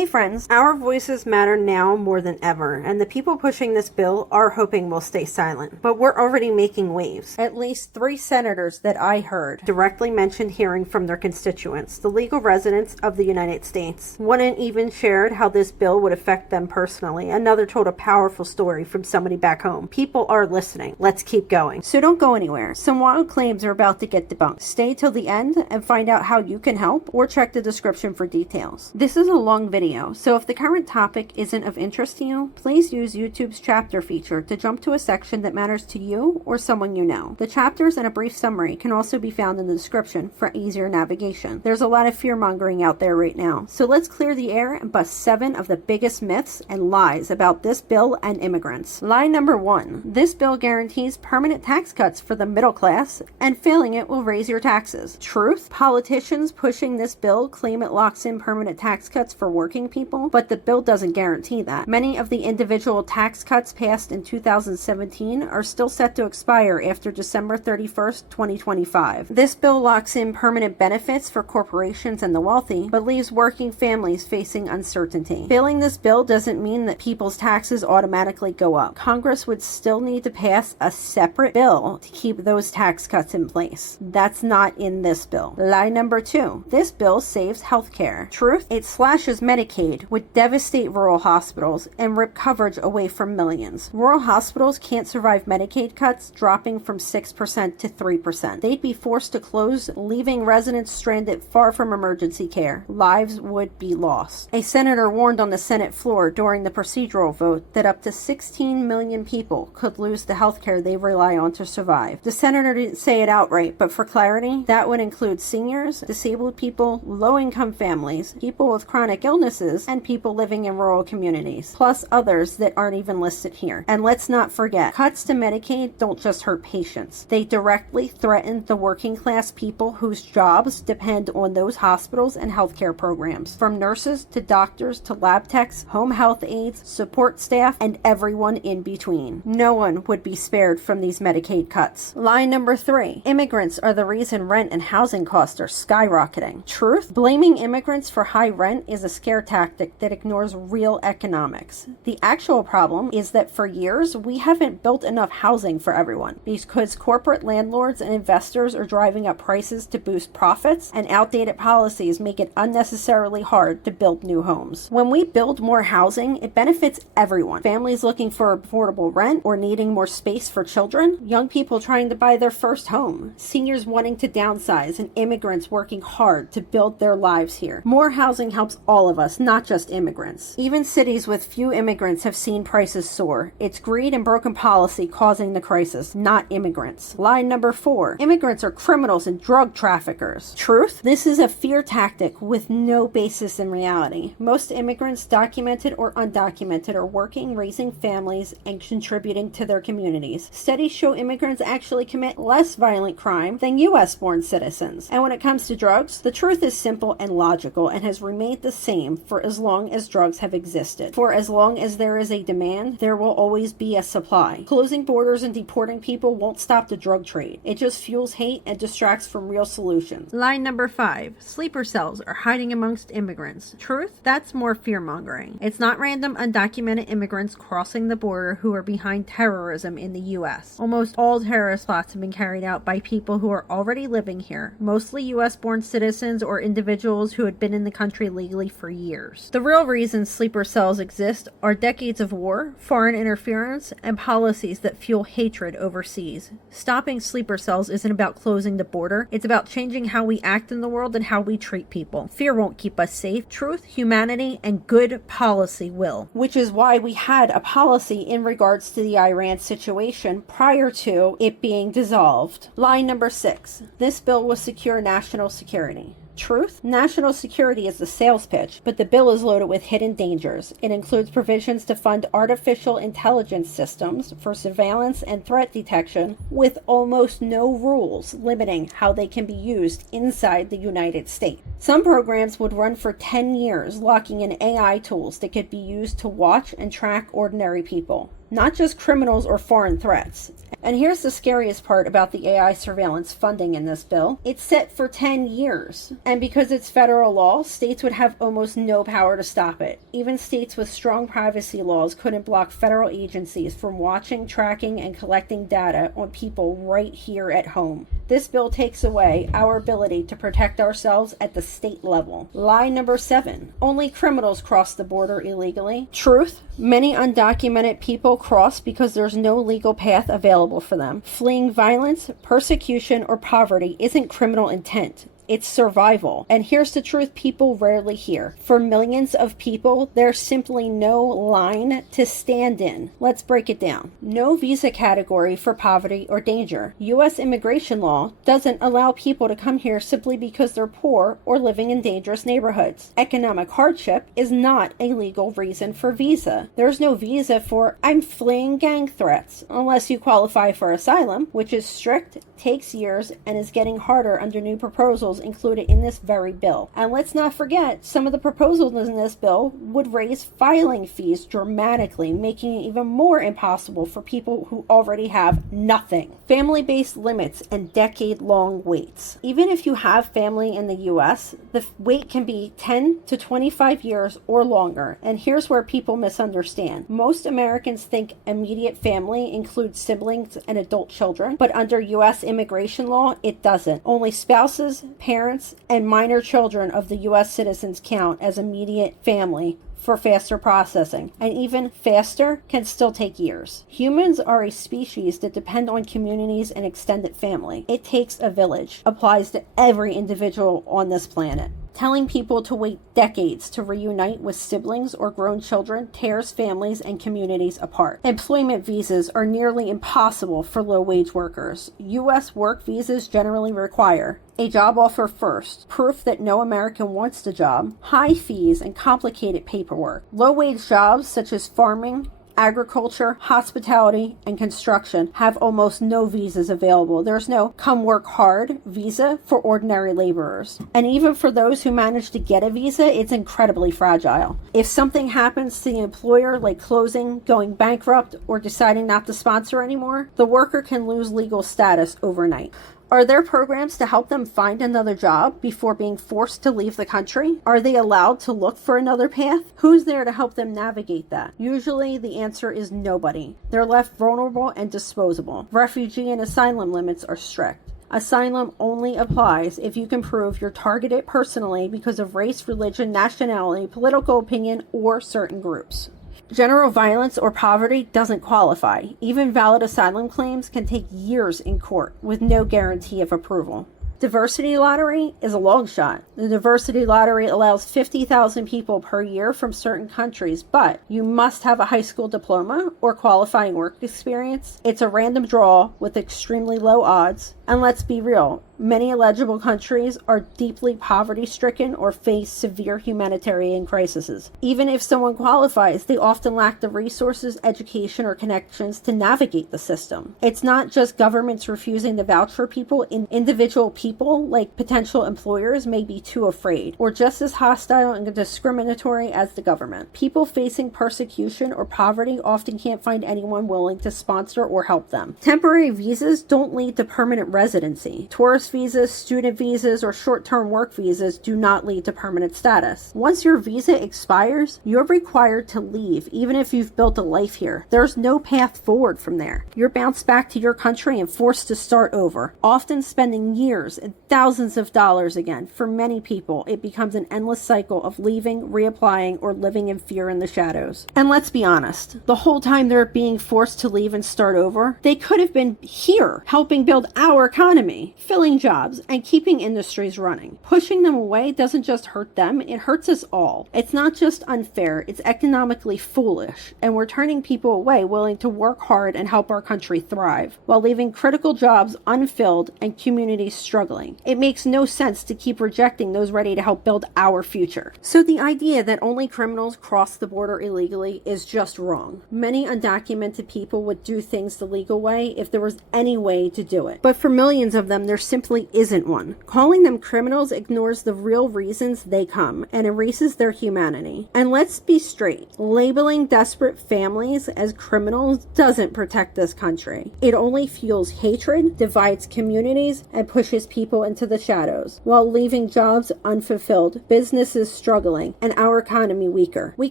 Hey friends, our voices matter now more than ever, and the people pushing this bill are hoping we'll stay silent. But we're already making waves. At least 3 senators that I heard directly mentioned hearing from their constituents, the legal residents of the United States. One even shared how this bill would affect them personally. Another told a powerful story from somebody back home. People are listening. Let's keep going. So don't go anywhere. Some wild claims are about to get debunked. Stay till the end and find out how you can help, or check the description for details. This is a long video, so if the current topic isn't of interest to you, please use YouTube's chapter feature to jump to a section that matters to you or someone you know. The chapters and a brief summary can also be found in the description for easier navigation. There's a lot of fear-mongering out there right now, so let's clear the air and bust 7 of the biggest myths and lies about this bill and immigrants. Lie number 1. This bill guarantees permanent tax cuts for the middle class, and failing it will raise your taxes. Truth? Politicians pushing this bill claim it locks in permanent tax cuts for working people, but the bill doesn't guarantee that. Many of the individual tax cuts passed in 2017 are still set to expire after December 31st, 2025. This bill locks in permanent benefits for corporations and the wealthy, but leaves working families facing uncertainty. Failing this bill doesn't mean that people's taxes automatically go up. Congress would still need to pass a separate bill to keep those tax cuts in place. That's not in this bill. Lie number 2. This bill saves healthcare. Truth? It slashes Medicaid, would devastate rural hospitals and rip coverage away from millions. Rural hospitals can't survive Medicaid cuts dropping from 6% to 3%. They'd be forced to close, leaving residents stranded far from emergency care. Lives would be lost. A senator warned on the Senate floor during the procedural vote that up to 16 million people could lose the health care they rely on to survive. The senator didn't say it outright, but for clarity, that would include seniors, disabled people, low-income families, people with chronic illnesses, and people living in rural communities, plus others that aren't even listed here. And let's not forget, cuts to Medicaid don't just hurt patients. They directly threaten the working class people whose jobs depend on those hospitals and healthcare programs, from nurses to doctors to lab techs, home health aides, support staff, and everyone in between. No one would be spared from these Medicaid cuts. Lie number 3. Immigrants are the reason rent and housing costs are skyrocketing. Truth? Blaming immigrants for high rent is a scare tactic that ignores real economics. The actual problem is that for years, we haven't built enough housing for everyone because corporate landlords and investors are driving up prices to boost profits, and outdated policies make it unnecessarily hard to build new homes. When we build more housing, it benefits everyone. Families looking for affordable rent or needing more space for children, young people trying to buy their first home, seniors wanting to downsize, and immigrants working hard to build their lives here. More housing helps all of us, not just immigrants. Even cities with few immigrants have seen prices soar. It's greed and broken policy causing the crisis, not immigrants. Lie number 4. Immigrants are criminals and drug traffickers. Truth? This is a fear tactic with no basis in reality. Most immigrants, documented or undocumented, are working, raising families, and contributing to their communities. Studies show immigrants actually commit less violent crime than U.S.-born citizens. And when it comes to drugs, the truth is simple and logical and has remained the same for as long as drugs have existed. For as long as there is a demand, there will always be a supply. Closing borders and deporting people won't stop the drug trade. It just fuels hate and distracts from real solutions. Line number 5. Sleeper cells are hiding amongst immigrants. Truth? That's more fear-mongering. It's not random undocumented immigrants crossing the border who are behind terrorism in the U.S. Almost all terrorist plots have been carried out by people who are already living here, mostly U.S.-born citizens or individuals who had been in the country legally for years. The real reasons sleeper cells exist are decades of war, foreign interference, and policies that fuel hatred overseas. Stopping sleeper cells isn't about closing the border, it's about changing how we act in the world and how we treat people. Fear won't keep us safe. Truth, humanity, and good policy will. Which is why we had a policy in regards to the Iran situation prior to it being dissolved. Line number 6. This bill will secure national security. Truth? National security is the sales pitch, but the bill is loaded with hidden dangers. It includes provisions to fund artificial intelligence systems for surveillance and threat detection with almost no rules limiting how they can be used inside the United States. Some programs would run for 10 years, locking in AI tools that could be used to watch and track ordinary people. not just criminals or foreign threats. And here's the scariest part about the AI surveillance funding in this bill. It's set for 10 years. And because it's federal law, states would have almost no power to stop it. Even states with strong privacy laws couldn't block federal agencies from watching, tracking, and collecting data on people right here at home. This bill takes away our ability to protect ourselves at the state level. Lie number 7. Only criminals cross the border illegally. Truth. Many undocumented people cross because there's no legal path available for them. Fleeing violence, persecution, or poverty isn't criminal intent. It's survival. And here's the truth people rarely hear. For millions of people, there's simply no line to stand in. Let's break it down. No visa category for poverty or danger. U.S. immigration law doesn't allow people to come here simply because they're poor or living in dangerous neighborhoods. Economic hardship is not a legal reason for visa. There's no visa for I'm fleeing gang threats, unless you qualify for asylum, which is strict, takes years, and is getting harder under new proposals included in this very bill. And let's not forget, some of the proposals in this bill would raise filing fees dramatically, making it even more impossible for people who already have nothing. Family-based limits and decade-long waits. Even if you have family in the U.S., the wait can be 10 to 25 years or longer. And here's where people misunderstand. Most Americans think immediate family includes siblings and adult children, but under U.S. immigration law, it doesn't. Only spouses, parents, and minor children of the U.S. citizens count as immediate family for faster processing, and even faster can still take years. Humans are a species that depend on communities and extended family. It takes a village. Applies to every individual on this planet. Telling people to wait decades to reunite with siblings or grown children tears families and communities apart. Employment visas are nearly impossible for low-wage workers. U.S. work visas generally require a job offer first, proof that no American wants the job, high fees, and complicated paperwork. Low-wage jobs such as farming, agriculture, hospitality, and construction have almost no visas available. There's no come work hard visa for ordinary laborers. And even for those who manage to get a visa, it's incredibly fragile. If something happens to the employer, like closing, going bankrupt, or deciding not to sponsor anymore, the worker can lose legal status overnight. Are there programs to help them find another job before being forced to leave the country? Are they allowed to look for another path? Who's there to help them navigate that? Usually the answer is nobody. They're left vulnerable and disposable. Refugee and asylum limits are strict. Asylum only applies if you can prove you're targeted personally because of race, religion, nationality, political opinion, or certain groups. General violence or poverty doesn't qualify. Even valid asylum claims can take years in court with no guarantee of approval. Diversity lottery is a long shot. The diversity lottery allows 50,000 people per year from certain countries, but you must have a high school diploma or qualifying work experience. It's a random draw with extremely low odds. And let's be real, many eligible countries are deeply poverty-stricken or face severe humanitarian crises. Even if someone qualifies, they often lack the resources, education, or connections to navigate the system. It's not just governments refusing to vouch for people. Individual people, like potential employers, may be too afraid, or just as hostile and discriminatory as the government. People facing persecution or poverty often can't find anyone willing to sponsor or help them. Temporary visas don't lead to permanent residency. Tourist visas, student visas, or short-term work visas do not lead to permanent status. Once your visa expires, you're required to leave, even if you've built a life here. There's no path forward from there. You're bounced back to your country and forced to start over, often spending years and thousands of dollars again. For many people, it becomes an endless cycle of leaving, reapplying, or living in fear in the shadows. And let's be honest, the whole time they're being forced to leave and start over, they could have been here, helping build our economy, filling jobs, and keeping industries running. Pushing them away doesn't just hurt them, it hurts us all. It's not just unfair, it's economically foolish, and we're turning people away willing to work hard and help our country thrive, while leaving critical jobs unfilled and communities struggling. It makes no sense to keep rejecting those ready to help build our future. So the idea that only criminals cross the border illegally is just wrong. Many undocumented people would do things the legal way if there was any way to do it. But for millions of them, there's simply simply isn't one. Calling them criminals ignores the real reasons they come and erases their humanity. And let's be straight, labeling desperate families as criminals doesn't protect this country. It only fuels hatred, divides communities, and pushes people into the shadows, while leaving jobs unfulfilled, businesses struggling, and our economy weaker. We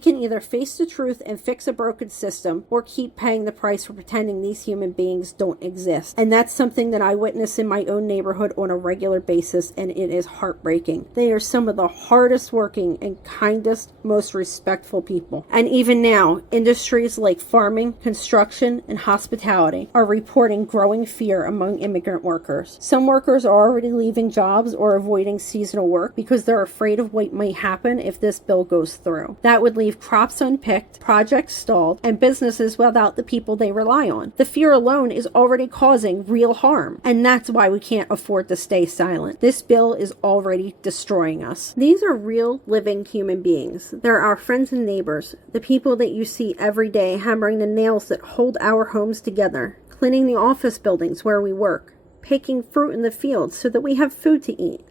can either face the truth and fix a broken system, or keep paying the price for pretending these human beings don't exist. And that's something that I witness in my own neighborhood on a regular basis, and it is heartbreaking. They are some of the hardest working and kindest, most respectful people. And even now, industries like farming, construction, and hospitality are reporting growing fear among immigrant workers. Some workers are already leaving jobs or avoiding seasonal work because they're afraid of what might happen if this bill goes through. That would leave crops unpicked, projects stalled, and businesses without the people they rely on. The fear alone is already causing real harm, and that's why we can't afford to stay silent. This bill is already destroying us. These are real, living human beings. They're our friends and neighbors, the people that you see every day hammering the nails that hold our homes together, cleaning the office buildings where we work, picking fruit in the fields so that we have food to eat,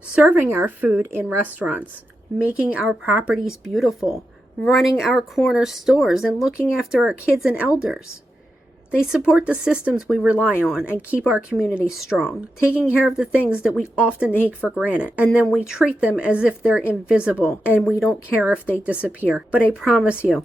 serving our food in restaurants, making our properties beautiful, running our corner stores, and looking after our kids and elders. They support the systems we rely on and keep our community strong, taking care of the things that we often take for granted, and then we treat them as if they're invisible and we don't care if they disappear. But I promise you,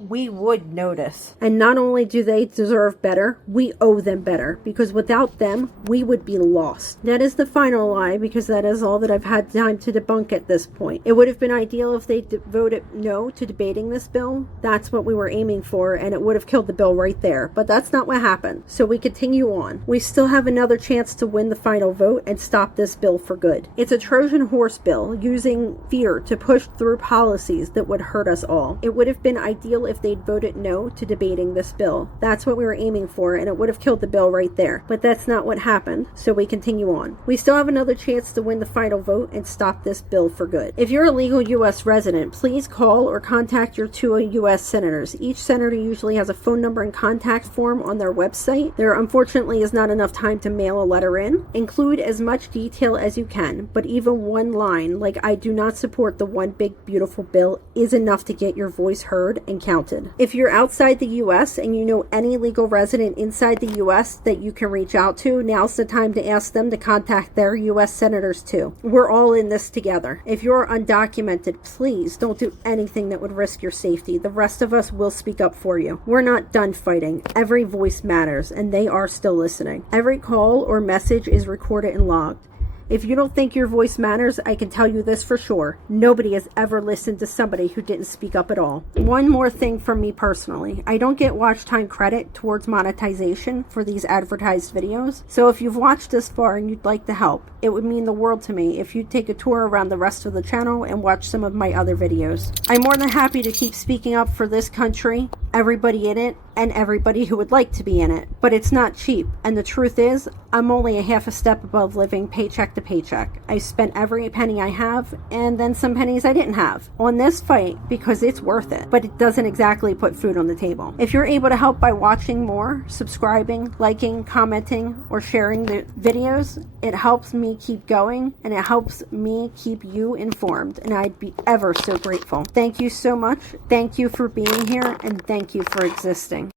we would notice. And not only do they deserve better, we owe them better, because without them, we would be lost. That is the final lie, because that is all that I've had time to debunk at this point. It would have been ideal if they voted no to debating this bill. That's what we were aiming for, and it would have killed the bill right there. But that's not what happened. So we continue on. We still have another chance to win the final vote and stop this bill for good. It's a Trojan horse bill, using fear to push through policies that would hurt us all. It would have been ideal if they'd voted no to debating this bill. That's what we were aiming for, and it would have killed the bill right there. But that's not what happened, so we continue on. We still have another chance to win the final vote and stop this bill for good. If you're a legal U.S. resident, please call or contact your two U.S. senators. Each senator usually has a phone number and contact form on their website. There unfortunately is not enough time to mail a letter in. Include as much detail as you can, but even one line, like "I do not support the one big beautiful bill," is enough to get your voice heard and counted. If you're outside the U.S. and you know any legal resident inside the U.S. that you can reach out to, now's the time to ask them to contact their U.S. senators too. We're all in this together. If you're undocumented, please don't do anything that would risk your safety. The rest of us will speak up for you. We're not done fighting. Every voice matters, and they are still listening. Every call or message is recorded and logged. If you don't think your voice matters, I can tell you this for sure. Nobody has ever listened to somebody who didn't speak up at all. One more thing from me personally. I don't get watch time credit towards monetization for these advertised videos. So if you've watched this far and you'd like to help, it would mean the world to me if you'd take a tour around the rest of the channel and watch some of my other videos. I'm more than happy to keep speaking up for this country, everybody in it, and everybody who would like to be in it. But it's not cheap. And the truth is, I'm only a half a step above living paycheck to paycheck. I spent every penny I have, and then some pennies I didn't have, on this fight because it's worth it. But it doesn't exactly put food on the table. If you're able to help by watching more, subscribing, liking, commenting, or sharing the videos, it helps me keep going, and it helps me keep you informed, and I'd be ever so grateful. Thank you so much. Thank you for being here, and thank you for existing.